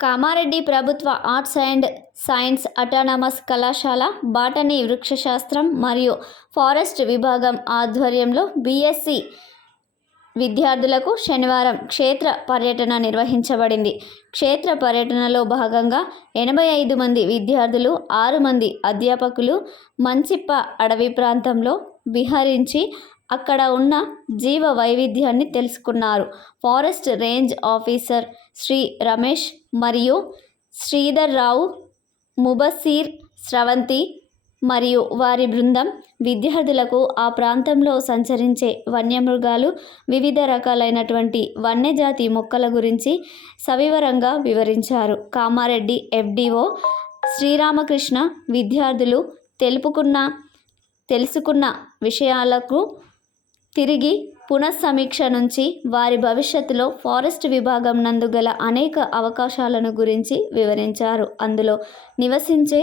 కామారెడ్డి ప్రభుత్వ arts and science autonomous కళాశాల botany వృక్షశాస్త్రం మరియు ఫారెస్ట్ విభాగం ఆధ్వర్యంలో బీఎస్సీ విద్యార్థులకు శనివారం క్షేత్ర పర్యటన నిర్వహించబడింది. క్షేత్ర పర్యటనలో భాగంగా ఎనభై ఐదు మంది విద్యార్థులు ఆరు మంది అధ్యాపకులు మంచిప్ప అడవి ప్రాంతంలో విహరించి అక్కడ ఉన్న జీవ వైవిధ్యాన్ని తెలుసుకున్నారు. Forest range officer Shri Ramesh మరియు శ్రీధర్ రావు ముబసీర్ స్రవంతి మరియు వారి బృందం విద్యార్థులకు ఆ ప్రాంతంలో సంచరించే వన్యమృగాలు వివిధ రకాలైనటువంటి వన్యజాతి మొక్కల గురించి సవివరంగా వివరించారు. కామారెడ్డి ఎఫ్డిఓ శ్రీరామకృష్ణ విద్యార్థులు తెలుపుకున్న తెలుసుకున్న విషయాలకు తిరిగి పునఃసమీక్ష నుంచి వారి భవిష్యత్తులో ఫారెస్ట్ విభాగం నందు గల అనేక అవకాశాలను గురించి వివరించారు. అందులో నివసించే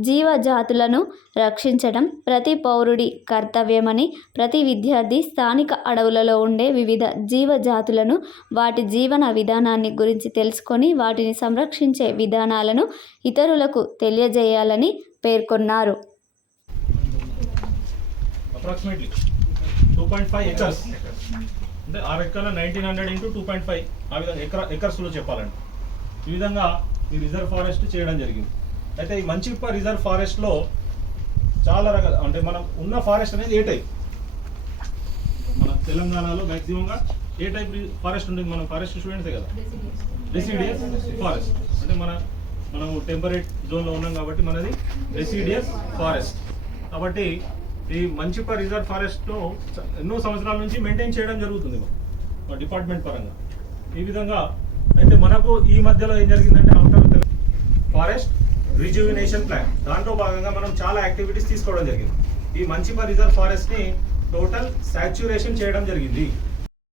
జీవజాతులను రక్షించడం ప్రతి పౌరుడి కర్తవ్యమని ప్రతి విద్యార్థి స్థానిక అడవులలో ఉండే వివిధ జీవజాతులను వాటి జీవన విధానాన్ని గురించి తెలుసుకొని వాటిని సంరక్షించే విధానాలను ఇతరులకు తెలియజేయాలని పేర్కొన్నారు. Approximately two point five acres అంటే ఆరు ఎకరాల nineteen hundred into two point five ఆ విధంగా ఎకర ఎకర్స్లో చెప్పాలండి. ఈ విధంగా ఈ రిజర్వ్ ఫారెస్ట్ చేయడం జరిగింది. అయితే ఈ మంచిప్ప రిజర్వ్ ఫారెస్ట్లో చాలా రకాల అంటే మనం ఉన్న ఫారెస్ట్ అనేది ఏ టైప్? మన తెలంగాణలో మ్యాక్సిమంగా ఏ టైప్ ఫారెస్ట్ ఉంటుంది? మనం ఫారెస్ట్ స్టూడెంట్సే కదా? రెసిడియస్ ఫారెస్ట్ అంటే మన మనం టెంపరేట్ జోన్లో ఉన్నాం కాబట్టి మనది రెసిడియస్ ఫారెస్ట్ కాబట్టి ఈ మంచిప రిజర్వ్ ఫారెస్ట్ను ఎన్నో సంవత్సరాల నుంచి మెయింటైన్ చేయడం జరుగుతుంది మా డిపార్ట్మెంట్ పరంగా. ఈ విధంగా అయితే మనకు ఈ మధ్యలో ఏం జరిగిందంటే ఆఫ్టర్ ఫారెస్ట్ రిజ్యూవినేషన్ ప్లాన్. దాంట్లో భాగంగా మనం చాలా యాక్టివిటీస్ తీసుకోవడం జరిగింది. ఈ మంచిప రిజర్వ్ ఫారెస్ట్ని టోటల్ సాచ్యురేషన్ చేయడం జరిగింది.